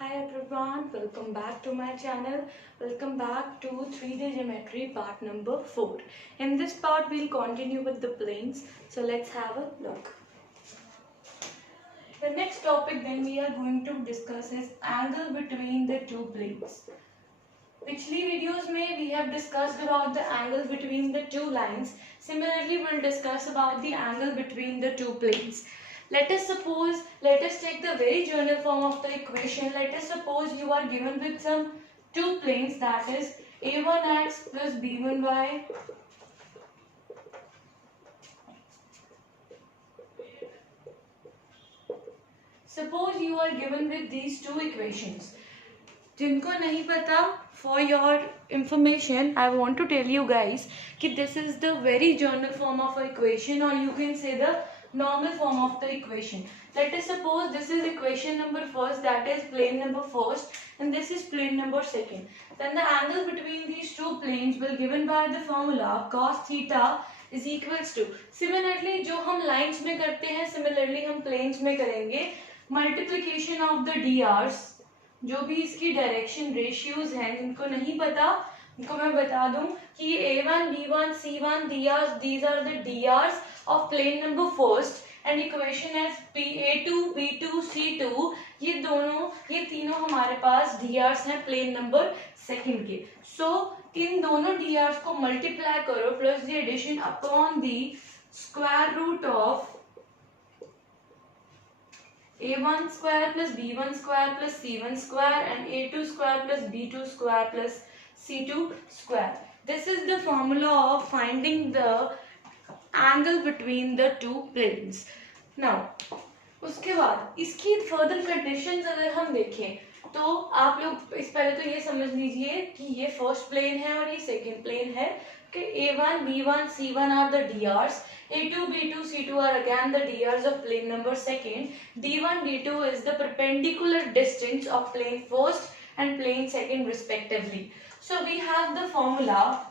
Hi everyone, welcome back to my channel. Welcome back to 3D Geometry part number 4. In this part we'll continue with the planes. So let's have a look. The next topic then we are going to discuss is angle between the two planes. पिछली videos में we have discussed about the angle between the two lines. Similarly, we'll discuss about the angle between the two planes. Let us take the very general form of the equation. Let us suppose you are given with some two planes, that is a1x plus b1y suppose you are given with these two equations. जिनको नहीं पता, for your information I want to tell you guys कि this is the very general form of equation, or you can say the normal form of the equation. Let us suppose this is equation number first, that is plane number first, and this is plane number second. Then the angle between these two planes will given by the formula cos theta is equals to, similarly जो हम lines में करते हैं similarly हम planes में करेंगे, multiplication of the dr's, जो भी इसकी डायरेक्शन रेशियोज हैं जिनको नहीं पता उनको मैं बता दूं कि a1 b1 c1 these are the dr's of plane number first and equation as a2 b2 c2, ये तीनों हमारे पास dr's हैं प्लेन नंबर सेकंड के. सो इन दोनों dr's को मल्टीप्लाई करो plus the addition upon the square root of a1 square plus b1 square plus c1 square and a2 square plus b2 square plus c2 square. This is the formula of finding the angle between the two planes. Now, उसके बाद इसकी further conditions अगर हम देखें तो आप लोग इस पहले तो ये समझ लीजिए कि ये फर्स्ट प्लेन है और ये सेकंड प्लेन है कि a1 b1 c1 are the dr's, a2 b2 c2 are again the dr's of plane number second, d1 d2 is the perpendicular distance of plane first and plane second respectively. So we have the formula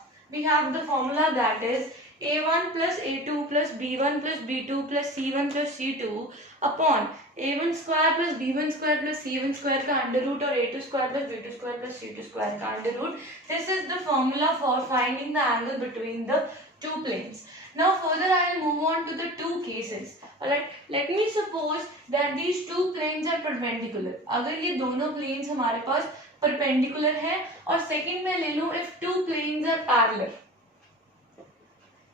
that is a1 plus a2 plus b1 plus b2 plus c1 plus c2 upon a1 square plus b1 square plus c1 square का under root और a2 square plus b2 square plus c2 square का under root. This is the formula for finding the angle between the two planes. Now further I will move on to the two cases. Alright, let me suppose that these two planes are perpendicular. अगर ये दोनों planes हमारे पास perpendicular है और second मैं ले लूँ if two planes are parallel.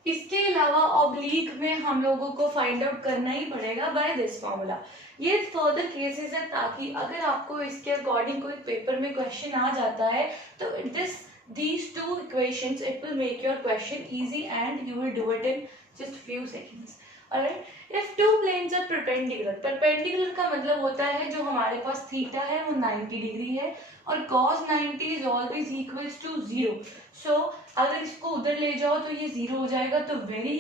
इसके अलावा ऑब्लिक में हम लोगों को फाइंड आउट करना ही पड़ेगा बाय दिस फॉर्मूला. ये फर्दर केसेस है ताकि अगर आपको इसके अकॉर्डिंग कोई पेपर में क्वेश्चन आ जाता है तो these two equations it will make your question easy and you will do it in just few seconds. Alright, if two planes are perpendicular का मतलब होता है जो हमारे पास थीटा है वो 90 डिग्री है और cos 90 is always equals to 0. So अगर इसको उधर ले जाओ तो ये 0 हो जाएगा. तो वेरी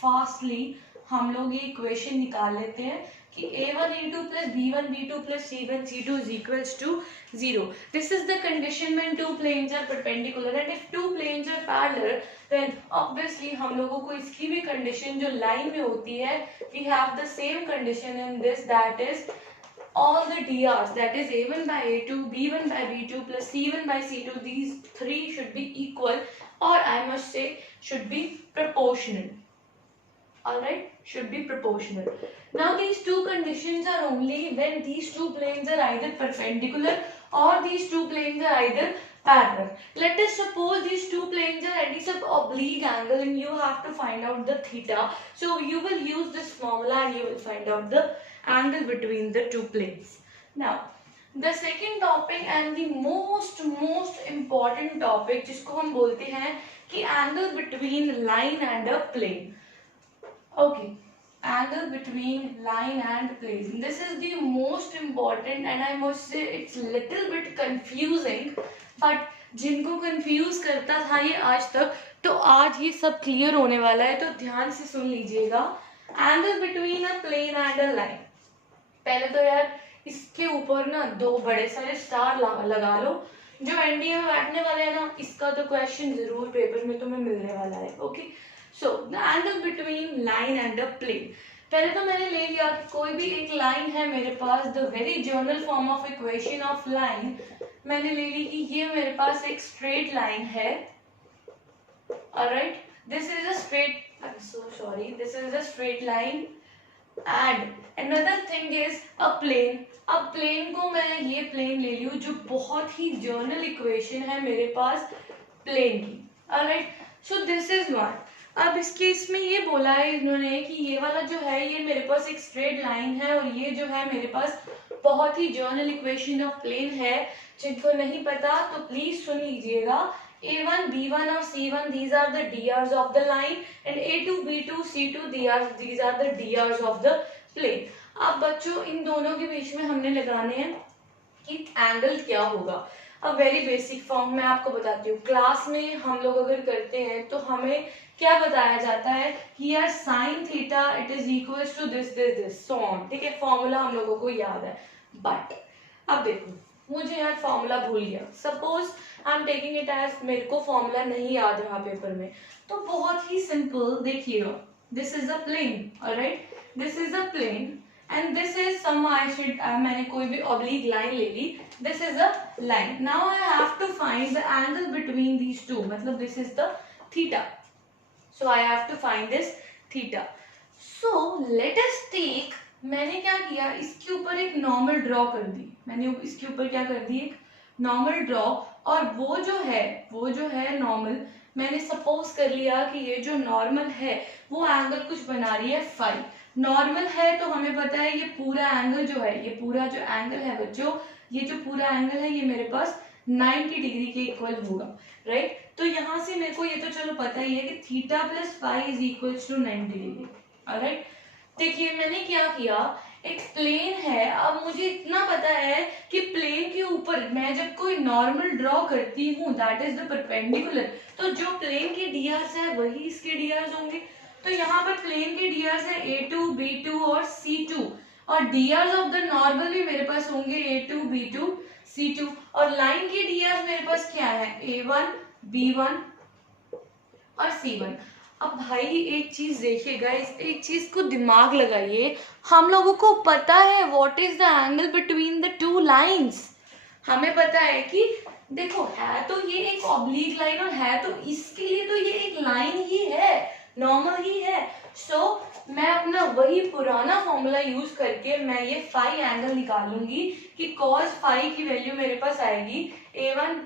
फास्टली हम लोग ये इक्वेशन निकाल लेते हैं कि a1 a2 plus b1 b2 plus c1 c2 is equals to 0. This is the condition when two planes are perpendicular, and if two planes are parallel then obviously हम लोगों को इसकी भी condition जो line में होती है we have the same condition in this, that is all the dr's, that is a1 by a2 b1 by b2 plus c1 by c2, these three should be equal, or I must say should be proportional. Alright, should be proportional. Now these two conditions are only when these two planes are either perpendicular or these two planes are either parallel. Let us suppose these two planes are at some oblique angle and you have to find out the theta. So you will use this formula and you will find out the angle between the two planes. Now the second topic and the most important topic जिसको हम बोलते हैं कि angle between line and a plane. Okay, angle between line and plane. This is the most important and I must say it's little bit confusing, but जिनको confuse करता था ये आज तक, तो आज ये सब clear होने वाला है, तो ध्यान से सुन लीजिएगा. Angle between a plane and a line. पहले तो यार इसके ऊपर ना दो बड़े सारे स्टार लगा लो. जो एनडीए में बैठने वाले हैं ना, इसका तो क्वेश्चन जरूर पेपर में तुम्हें मिलने वाला है. Okay, so the angle between line and a plane. पहले तो मैंने ले लिया कि कोई भी एक लाइन है मेरे पास, the very general form of equation of line मैंने ले ली कि ये मेरे पास एक स्ट्रेट लाइन है. Alright, this is a straight, I am so sorry, this is a straight line. And another thing is a plane. अब प्लेन को मैं ये प्लेन ले ली हूँ जो बहुत ही जनरल इक्वेशन है मेरे पास प्लेन की. Alright, so this is one. अब इसके इसमें ये बोला है इन्होंने कि ये वाला जो है ये मेरे पास एक स्ट्रेट लाइन है और ये जो है मेरे पास बहुत ही जनरल इक्वेशन ऑफ प्लेन है. जिनको नहीं पता तो प्लीज सुन लीजिएगा. A1, B1 और C1 these are the drs of the line and A2, B2, C2 these are the drs of the plane. अब बच्चों इन दोनों के बीच में हमने लगाने हैं कि एंगल क्या होगा. अब वेरी बेसिक फॉर्म में आपको बताती हूँ. क्लास में हम लोग अगर करते हैं तो हमें क्या बताया जाता है कि यार sine theta it is equal to this this this so on. ठीक है, फॉर्मूला हम लोगों को याद है. बट अब देखो मुझे यार फॉर्मूला भूल गया. Suppose I am taking it as मेरे को फॉर्मूला नहीं याद रहा पेपर में, तो बहुत ही सिंपल देखिएगा. This is a plane. Alright, this is a plane and this is some I should मैंने कोई भी oblique line ले ली. This is a line. Now I have to find the angle between these two. मतलब this is the theta. So I have to find this theta. So let us take, मैंने क्या किया इसके ऊपर एक normal draw कर दी. मैंने इसके ऊपर क्या कर दी, एक नॉर्मल ड्रॉ. और वो जो है नॉर्मल, मैंने सपोज कर लिया कि ये जो नॉर्मल है वो एंगल कुछ बना रही है फाई. नॉर्मल है तो हमें पता है ये पूरा एंगल जो है, ये पूरा जो एंगल है बच्चों, ये जो पूरा एंगल है ये मेरे पास 90 डिग्री के इक्वल होगा. राइट, तो यहाँ से मेरे को ये तो चलो पता ही है कि theta plus phi is equal to 90 degree. Alright, देखिए मैंने क्या किया, एक प्लेन है. अब मुझे इतना पता है कि प्लेन के ऊपर मैं जब कोई नॉर्मल ड्रॉ करती हूँ दैट इज द परपेंडिकुलर, तो जो प्लेन के डीआर्स है वही इसके डीआर्स होंगे. तो यहाँ पर प्लेन के डीआर्स है A2, B2 और C2 और डीआर्स ऑफ द नॉर्मल भी मेरे पास होंगे A2, B2, C2 और लाइन के डीआर्स मेरे पास क्या है A1, B1 और C1. अब भाई एक चीज देखिएगा, एक चीज को दिमाग लगाइए. हम लोगों को पता है what is the angle between the two lines. हमें पता है कि देखो है तो ये एक ऑब्लिक लाइन और है तो इसके लिए तो ये एक लाइन ही है, नॉर्मल ही है. सो मैं अपना वही पुराना फॉर्मूला यूज करके मैं ये फाई एंगल निकालूंगी कि cos फाई की वैल्यू मेरे पास आएगी A1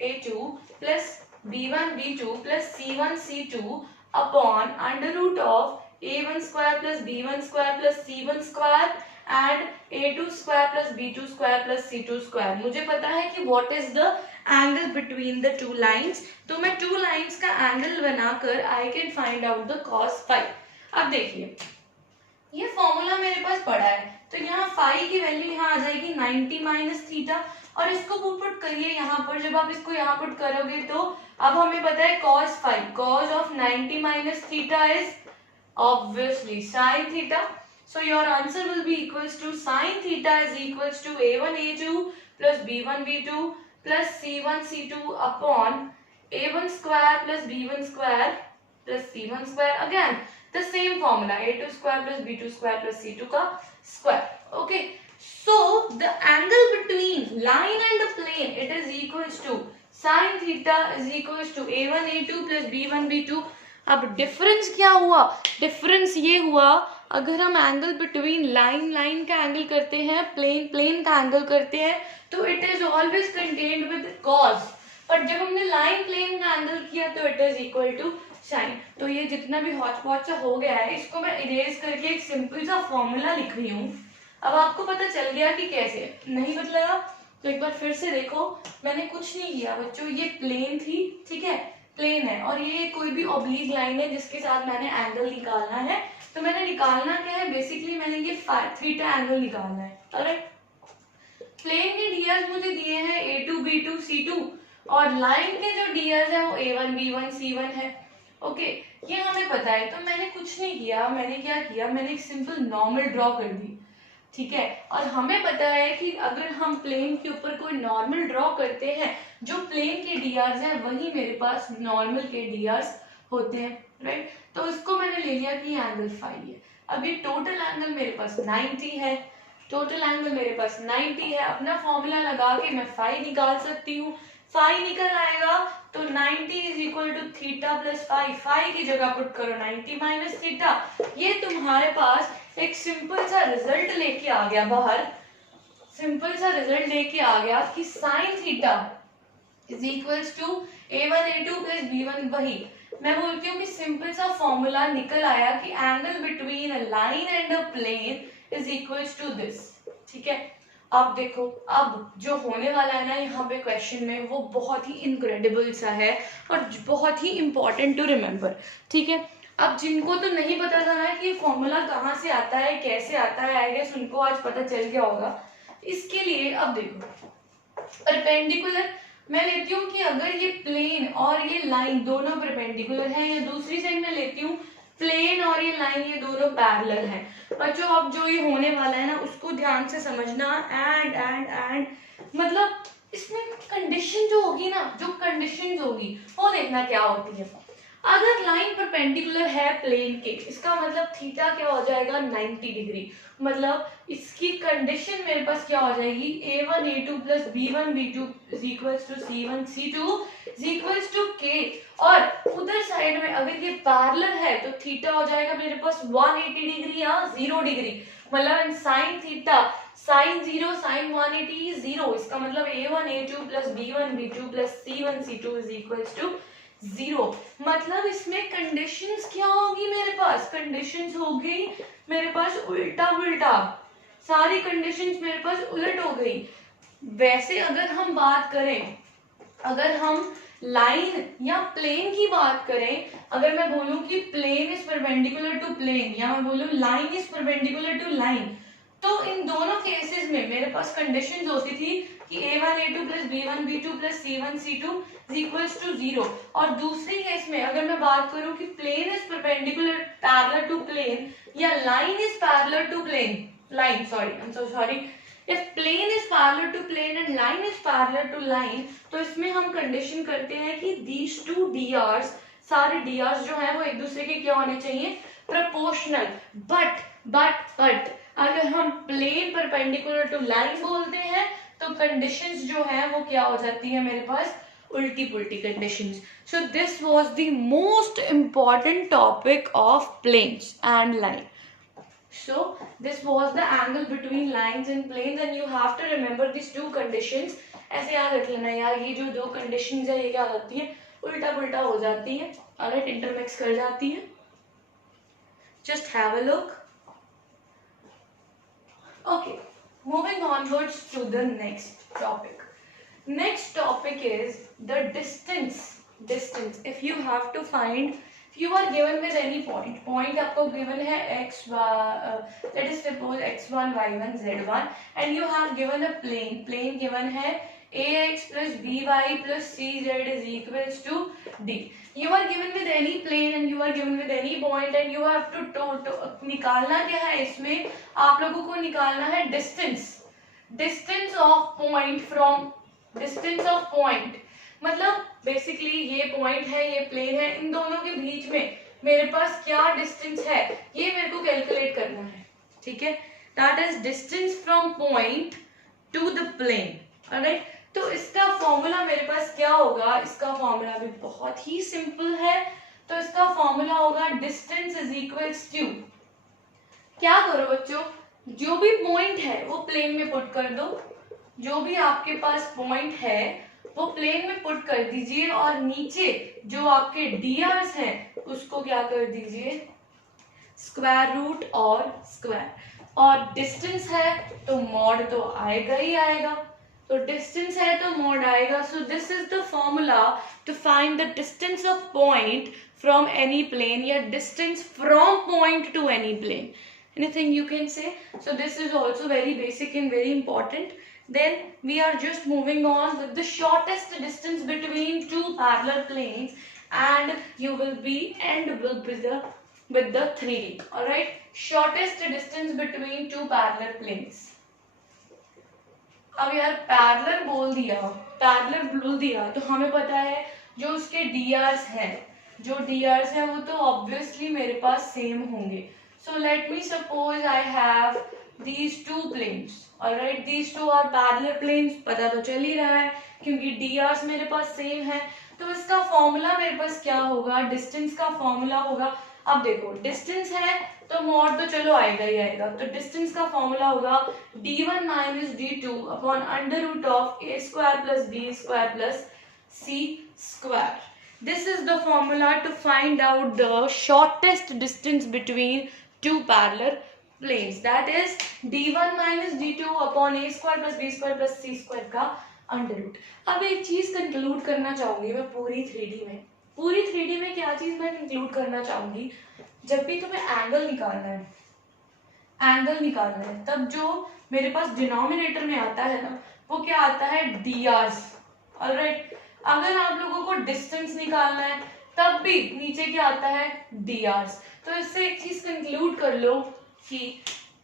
A2 plus B1 B2 plus C1 C2 upon under root of A1 square plus B1 square plus C1 square and A2 square plus B2 square plus C2 square. मुझे पता है कि what is the angle between the two lines, तो मैं two lines का angle बनाकर I can find out the cos phi. अब देखिए ये फॉर्मूला मेरे पास पड़ा है, तो यहाँ फाई की वैल्यू यहाँ आ जाएगी 90 माइनस थीटा और इसको पुट करिए यहाँ पर. जब आप इसको यहाँ पुट करोगे तो अब हमें पता है cos phi, cos of 90 minus theta is obviously sin theta. So your answer will be equals to sin theta is equals to A1 A2 plus B1 B2 plus C1 C2 upon A1 square plus B1 square plus C1 square. Again the same formula A2 square plus B2 square plus C2 का square. Okay, so the angle between line and the plane it is equals to sin theta is equals to A1 A2 plus B1 B2. अब difference क्या हुआ, difference ये हुआ अगर हम angle between line का angle करते हैं, प्लेन का एंगल करते हैं तो it is always contained with cos. पर जब हमने लाइन प्लेन का एंगल किया तो it is equal to sin. तो ये जितना भी हॉच पॉच सा हो गया है इसको मैं इरेज करके एक सिंपल सा फॉर्मूला लिख रही हूँ. अब आपको पता चल गया कि कैसे. नहीं पता लगा तो एक बार फिर से देखो. मैंने कुछ नहीं किया बच्चों, ये प्लेन थी, ठीक है, प्लेन है और ये कोई भी ऑब्लिक लाइन है जिसके साथ मैंने एंगल निकालना है. तो मैंने निकालना क्या है, बेसिकली मैंने ये थीटा एंगल निकालना है. ऑलराइट, प्लेन के डीआर्स मुझे दिए हैं A2 B2 C2 और लाइन के जो डीआर्स है वो A1 B1 C1 है. ओके, ये हमें पता है. तो मैंने कुछ नहीं किया, मैंने क्या किया, मैंने एक सिंपल नॉर्मल ड्रॉ कर दी. ठीक है, और हमें पता है कि अगर हम प्लेन के ऊपर कोई नॉर्मल ड्रॉ करते हैं जो प्लेन के डीआर्स है वही मेरे पास नॉर्मल के डीआर्स होते हैं. राइट, तो इसको मैंने ले लिया कि एंगल फाई है. अभी टोटल एंगल मेरे पास 90 है, टोटल एंगल मेरे पास 90 है। अपना फॉर्मूला लगा के मैं फाई निकाल सकती हूँ। फाई निकल आएगा तो 90 is equal to theta plus phi. Phi की जगह पुट करो 90 माइनस थीटा। ये तुम्हारे पास एक सिंपल सा रिजल्ट लेके आ गया बाहर, सिंपल सा रिजल्ट लेके आ गया कि sine theta is equals to a1 a2 plus b1। वही मैं बोलती हूँ कि सिंपल सा फॉर्मूला निकल आया कि angle between a line and a plane is equals to this. ठीक है, अब देखो, अब जो होने वाला है ना यहाँ पे क्वेश्चन में, वो बहुत ही इनक्रेडिबल सा है और बहुत ही इंपॉर्टेंट टू रिमेम्बर। ठीक है, अब जिनको तो नहीं पता था ना कि फॉर्मूला कहाँ से आता है, कैसे आता है, आई गेस उनको आज पता चल गया होगा। इसके लिए अब देखो, परपेंडिकुलर मैं लेती हूँ कि अगर ये प्लेन और ये लाइन दोनों परपेंडिकुलर है, या दूसरी साइड में लेती हूँ प्लेन और ये लाइन ये दोनों पैरेलल हैं। बच्चों अब जो ये होने वाला है ना उसको ध्यान से समझना। एंड मतलब इसमें कंडीशन जो होगी ना, जो कंडीशन होगी वो देखना क्या होती है। अगर लाइन परपेंडिकुलर है प्लेन के, इसका मतलब थीटा क्या हो जाएगा 90 डिग्री। मतलब इसकी कंडीशन मेरे पास क्या हो जाएगी, a1 a2 plus b1 b2 is equals to c1 c2 is equals to k। और उधर साइड में अगर ये पैरेलल है तो थीटा हो जाएगा मेरे पास 180 डिग्री या 0 डिग्री। मतलब साइन थीटा साइन 0 साइन 180 0। इसका मतलब a1 a2 plus b1 b2 plus c1 c2 is equals to 0। मतलब इसमें कंडीशंस क्या होगी मेरे पास, कंडीशंस हो गई मेरे पास उल्टा उल्टा, सारी कंडीशंस मेरे पास उलट हो गई। वैसे अगर हम बात करें, अगर हम लाइन या प्लेन की बात करें, अगर मैं बोलूं कि plane is perpendicular to plane या मैं बोलूं line is perpendicular to line, तो इन दोनों केसेस में मेरे पास कंडीशंस होती थी कि a1 a2 plus b1 b2 plus c1 c2 is equals to 0। और दूसरी केस में अगर मैं बात करूं कि plane is perpendicular parallel to plane या line is parallel to plane, line sorry I am so sorry, if plane is parallel to plane and line is parallel to line, तो इसमें हम कंडीशन करते हैं कि दीज टू drs, सारे drs जो है वो एक दूसरे के क्या होने चाहिए, प्रोपोर्शनल। बट अगर हम प्लेन परपेंडिकुलर टू लाइन बोलते हैं तो कंडीशंस जो है वो क्या हो जाती है मेरे पास, उल्टी पुल्टी conditions. So this was the most important topic of planes and line. So this was the angle between lines and planes and you have to remember these two conditions। ऐसे याद रख लेना यार, ये जो दो conditions है ये क्या होती है, उल्टा पुल्टा हो जाती है, alright, इंटरमिक्स कर जाती है। Just have a look। Okay, moving onwards to the next topic। Next topic is the distance। Distance, if you have to find, you are given with any point आपको given है x let us suppose x1 y1 z1 and you have given a plane given है ax plus by plus cz is equals to d। you are given with any plane and you are given with any point and you have to निकालना क्या है, इसमें आप लोगों को निकालना है distance of point from distance of point। मतलब बेसिकली ये पॉइंट है, ये प्लेन है, इन दोनों के बीच में मेरे पास क्या डिस्टेंस है ये मेरे को कैलकुलेट करना है। ठीक है, that is distance from point to the plane. Alright, तो इसका फॉर्मूला मेरे पास क्या होगा, इसका फॉर्मूला भी बहुत ही सिंपल है। तो इसका फॉर्मूला होगा डिस्टेंस इज इक्वल्स टू, क्या करो बच्चों, जो भी पॉइंट है वो प्लेन में पुट कर दो, जो भी आपके पास पॉइंट है वो प्लेन में पुट कर दीजिए और नीचे जो आपके drs हैं उसको क्या कर दीजिए, स्क्वायर रूट और स्क्वायर। और डिस्टेंस है तो मॉड तो आएगा ही आएगा, तो डिस्टेंस है तो मॉड आएगा। So this is the formula to find the distance of point from any plane या distance from point to any plane. Anything you can say? So this is also very basic and very important। Then we are just moving on with the shortest distance between two parallel planes and you will be end with the 3D। all right, shortest distance between two parallel planes। अब यार parallel बोल दिया तो हमें पता है जो उसके drs हैं, जो drs हैं वो तो ऑब्वियसली मेरे पास सेम होंगे। So let me suppose I have these two planes. Alright, these two are parallel planes. पता तो चल ही रहा है क्योंकि drs मेरे पास सेम है। तो इसका फॉर्मूला मेरे पास क्या होगा, डिस्टेंस का फॉर्मूला होगा। अब देखो डिस्टेंस है तो मॉड तो चलो आएगा ही आएगा, तो डिस्टेंस का फॉर्मूला होगा d1 minus d2 upon under root of a square plus b square plus c square. This is the formula to find out the shortest distance between two parallel planes. That is d1 minus d2 upon a square plus b square plus c square का under root. अब एक चीज conclude करना चाहूंगी मैं पूरी 3D में. पूरी 3D में क्या चीज मैं कंक्लूड करना चाहूंगी, जब भी तुम्हें एंगल निकालना है तब जो मेरे पास डिनोमिनेटर में आता है ना वो क्या आता है, drs. ऑलराइट, अगर आप लोगों को डिस्टेंस निकालना है तब भी नीचे क्या आता है, drs. तो इससे एक चीज कंक्लूड कर लो कि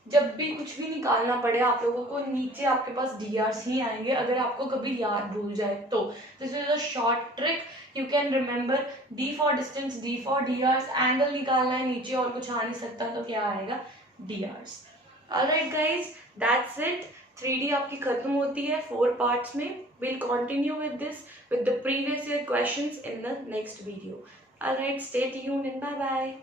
जब भी कुछ भी निकालना पड़े आप लोगों को नीचे आपके पास drs ही आएंगे, अगर आपको कभी याद भूल जाए तो. This is a short trick, you can remember. d for distance, d for drs. Angle निकालना है नीचे और कुछ आ नहीं सकता तो क्या आएगा, drs. Alright guys, that's it. 3D आपकी खत्म होती है 4 पार्ट्स में. We'll continue with this with the previous year questions in the next video. Alright, stay tuned and bye bye.